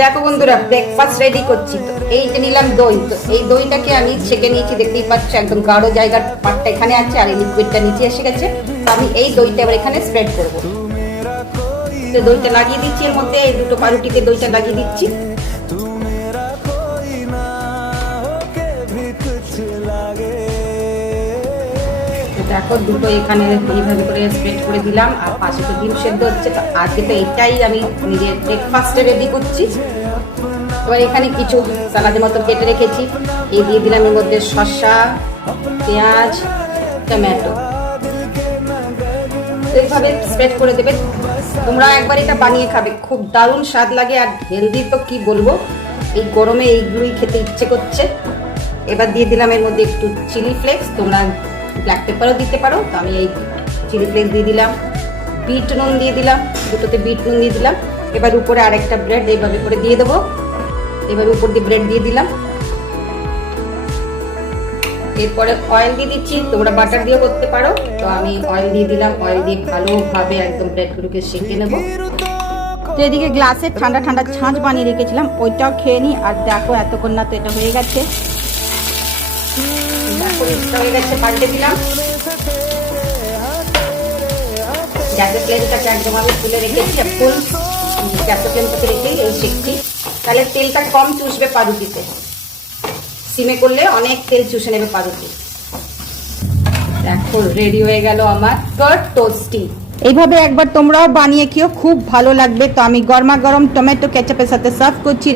দেখো বন্ধুরা, breakfast ready করছি। তো এই যে নিলাম দই, তো এই দইটাকে আমি ছেঁকে নিয়েছি, দেখতেই পাচ্ছ একদম গাঢ় জায়গার পাটটা এখানে আছে আর এই লিকুইডটা নিচে এসে গেছে। তো আমি এই দইটা এবার এখানে স্প্রেড করবো। তো দইটা লাগিয়ে দিচ্ছি এর মধ্যে, এই দুটো পাউরুটিতে দইটা লাগিয়ে দিচ্ছি। দেখো দুটো এখানে এইভাবে করে স্প্রেড করে দিলাম, আর পাশে তো ডিম সেদ্ধ হচ্ছে। তো আজকে তো এটাই আমি নিজের ব্রেকফাস্টে রেডি করছি। এবার এখানে কিছু সালাদের মতো কেটে রেখেছি, এই দিয়ে দিলাম এর মধ্যে শসা, পেঁয়াজ, টমেটো। এইভাবে স্প্রেড করে দেবে। তোমরা একবার এটা বানিয়ে খাবে, খুব দারুণ স্বাদ লাগে আর হেলদি তো কি বলবো, এই গরমে এইগুলোই খেতে ইচ্ছে করছে। এবার দিয়ে দিলাম এর মধ্যে একটু চিলি ফ্লেক্স, তোমরা ব্ল্যাক পেপারও দিতে পারো। তো আমি এই চিলি ফ্লেক্স দিয়ে দিলাম, বিট নুন দিয়ে দিলাম, দুটোতে বিট নুন দিয়ে দিলাম। এবার উপরে আরেকটা ব্রেড এইভাবে করে দিয়ে দেবো, এভাবে উপর দিয়ে ব্রেড দিয়ে দিলাম। এরপরে অয়েল দিয়ে দিচ্ছি, তোমরা বাটার দিয়েও করতে পারো। তো আমি অয়েল দিয়ে দিলাম, অয়েল দিয়ে ভালোভাবে একদম ব্রেডগুলোকে সেঁকে নেবো। তো এদিকে গ্লাসে ঠান্ডা ঠান্ডা ছাঁচ বানিয়ে রেখেছিলাম, ওইটাও খেয়ে নিই। আর দেখো এতক্ষণ না তো এটা হয়ে গেছে, হয়ে গেছে, পাল্টে দিলাম। গ্যাসের ফ্লেমটাকে একদম আমি তুলে রেখেছি, ফুল গ্যাসের ফ্লেমটাকে রেখেই এই শিখছি, তাহলে তেলটা কম চুষবে পাউরুটিতে। সিমে করলে অনেক তেল চুষে নেবে পাউরুটি। দেখো রেডি হয়ে গেল আমার কাট টোস্টি। এইভাবে একবার তোমরাও বানিয়ে খেও, খুব ভালো লাগবে। তো আমি গরমা গরম টমেটো কেচাপের সাথে সার্ভ করছি।